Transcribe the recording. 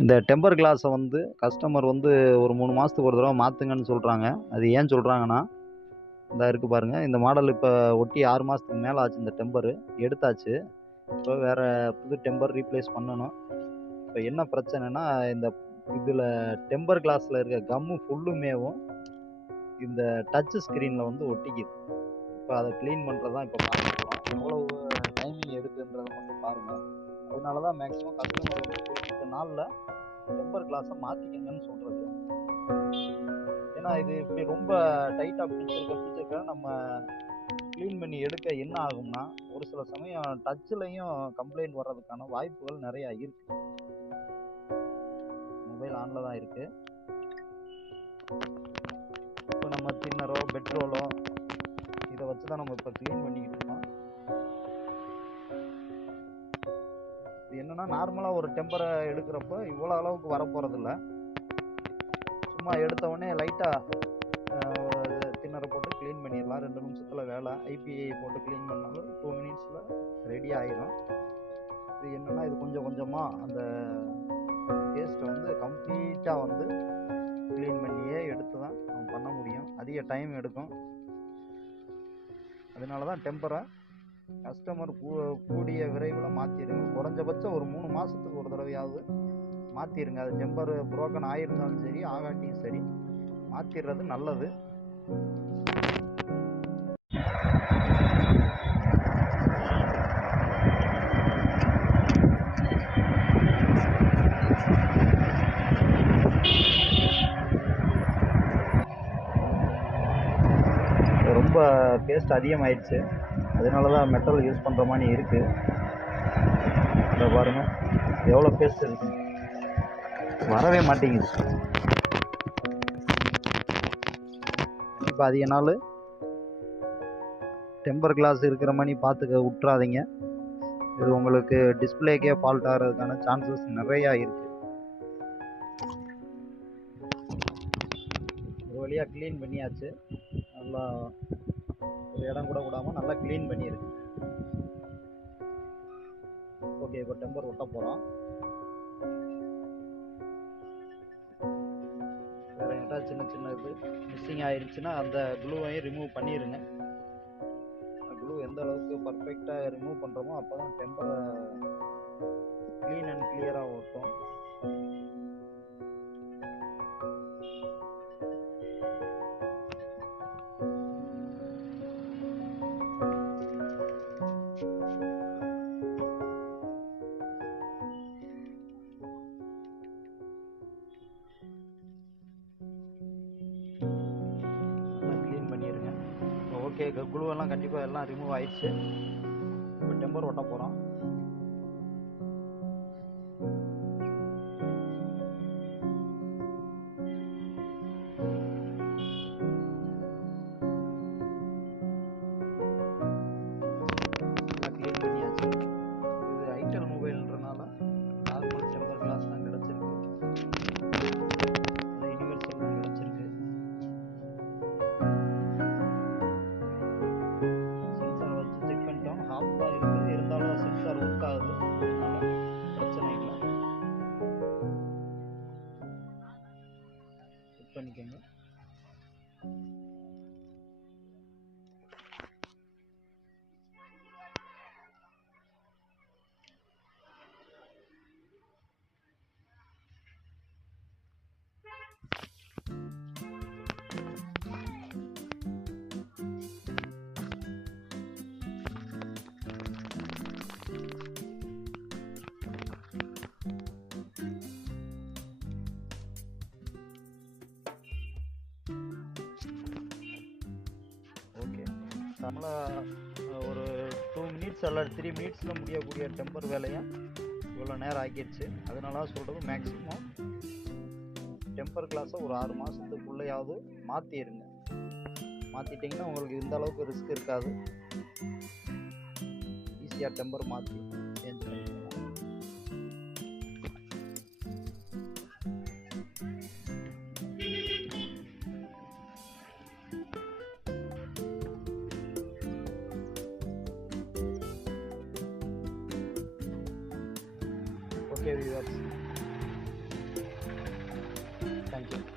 இந்த டெம்பர் கிளாஸை வந்து கஸ்டமர் வந்து ஒரு 3 மாதத்துக்கு ஒரு தடவை மாற்றுங்கன்னு சொல்கிறாங்க. அது ஏன் சொல்கிறாங்கன்னா, இந்த இருக்குது பாருங்கள், இந்த மாடல் இப்போ ஒட்டி 6 மாதத்துக்கு மேலே ஆச்சு. இந்த டெம்பரு எடுத்தாச்சு. இப்போ வேறு புது டெம்பர் ரீப்ளேஸ் பண்ணணும். இப்போ என்ன பிரச்சனைனா, இந்த இதில் டெம்பர் கிளாஸில் இருக்க கம்மு ஃபுல்லுமேவும் இந்த டச் ஸ்க்ரீனில் வந்து ஒட்டிக்குது. இப்போ அதை க்ளீன் பண்ணுறது தான் இப்போ பார்க்க போகிறோம். எவ்வளவு டைமிங் எடுக்குன்றதை மட்டும் பாருங்கள். அதனால தான் மேக்ஸிமம் கஸ்டமர் வந்து குறிப்பிட்ட நாளில் டெம்பர் கிளாஸை மாற்றிக்கங்கன்னு சொல்கிறது. ஏன்னா இது இப்படி ரொம்ப டைட்டாக பிடிச்சிருக்க நம்ம க்ளீன் பண்ணி எடுக்க என்ன ஆகும்னா, ஒரு சில சமயம் டச்சுலையும் கம்ப்ளைண்ட் வர்றதுக்கான வாய்ப்புகள் நிறையா இருக்குது. மொபைல் ஆனில் தான் இருக்குது. இப்போ நம்ம தின்னரோ பெட்ரோலோ இதை வச்சு தான் நம்ம இப்போ க்ளீன் பண்ணிக்கிட்டு இருக்கோம். இது என்னன்னா, நார்மலாக ஒரு டெம்பரை எடுக்கிறப்ப இவ்வளோ அளவுக்கு வரப்போகிறதில்ல. சும்மா எடுத்த உடனே லைட்டாக தின்னரை போட்டு க்ளீன் பண்ணிடலாம். 2 நிமிஷத்தில் வேலை. ஐபிஐ போட்டு க்ளீன் பண்ணாலும் 2 மினிட்ஸில் ரெடி ஆகிடும். இது என்னென்னா, இது கொஞ்சம் கொஞ்சமாக அந்த பேஸ்ட்டை வந்து கம்ப்ளீட்டாக வந்து க்ளீன் பண்ணியே எடுத்து தான் நம்ம பண்ண முடியும். அதிக டைம் எடுக்கும். அதனால தான் டெம்பரை கஸ்டமர் கூடிய விரைவில் மாற்றிடுங்க. குறைஞ்சபட்சம் ஒரு 3 மாதத்துக்கு ஒரு தடவையாவது மாற்றிடுங்க. அது டெம்பர் புரோக்கன் ஆகிருந்தாலும் சரி, ஆகாட்டியும் சரி, மாற்றிடுறது நல்லது. ரொம்ப பேஸ்ட் அதிகமாகிடுச்சு. அதனால தான் மெட்டல் யூஸ் பண்ணுற மாதிரி இருக்குது. இதை பாருங்கள், எவ்வளோ பேஸ்ட் இருக்கு, வரவே மாட்டேங்குது. இப்போ அதிக நாள் டெம்பர் கிளாஸ் இருக்கிற மாதிரி பார்த்துக்க விட்றாதீங்க. இது உங்களுக்கு டிஸ்பிளேக்கே ஃபால்ட் ஆகிறதுக்கான சான்சஸ் நிறையா இருக்குது. ஒரு வழியாக க்ளீன் பண்ணியாச்சு. நல்லா ஒரு இடம் கூட விடாமல் நல்லா க்ளீன் பண்ணியிருக்கு. ஓகே, இப்போ டெம்பர் ஒட்ட போகிறோம். வேறு எங்கிட்ட சின்ன சின்ன இது மிஸ்ஸிங் ஆகிடுச்சுன்னா அந்த க்ளூவையும் ரிமூவ் பண்ணிடுங்க. க்ளூ எந்த அளவுக்கு பர்ஃபெக்டாக ரிமூவ் பண்ணுறோமோ அப்போ தான் டெம்பரை க்ளீன் அண்ட் கிளியராக ஓட்டும். ஓகே, குளுவெல்லாம் கண்டிப்பாக எல்லாம் ரிமூவ் ஆயிடுச்சு. இப்போ டெம்பர் ஒட்ட போகிறோம். க்ளீன் பண்ணியாச்சு. இது ஐட்டல் மொபைல்ன்றனால நார்மல் டெம்பர் கிளாஸ் தான் கிடச்சிருக்கு. யூனிவர்சல் தான் கிடச்சிருக்கு. சென்சார் வச்சு செக் பண்ணிட்டோம். ஹாஃப் தான் இருக்குது. இருந்தாலும் சென்சார் ஒர்க் ஆகுது. அதனால பிரச்சனை இல்லை. செக் பண்ணிக்கோங்க. நம்மளாக ஒரு 2 மினிட்ஸ் அல்லது 3 மினிட்ஸில் முடியக்கூடிய டெம்பர் வேலையை இவ்வளோ நேரம் ஆக்கிடுச்சு. அதனால சொல்கிறது, மேக்ஸிமம் டெம்பர் கிளாஸை ஒரு 6 மாதத்துக்குள்ளேயாவது மாற்றிடுங்க. மாற்றிட்டிங்கன்னா உங்களுக்கு இந்த அளவுக்கு ரிஸ்க் இருக்காது. ஈஸியாக டெம்பர் மாற்றி சேஞ்ச் பண்ணிக்கலாம். Okay viewers, thank you.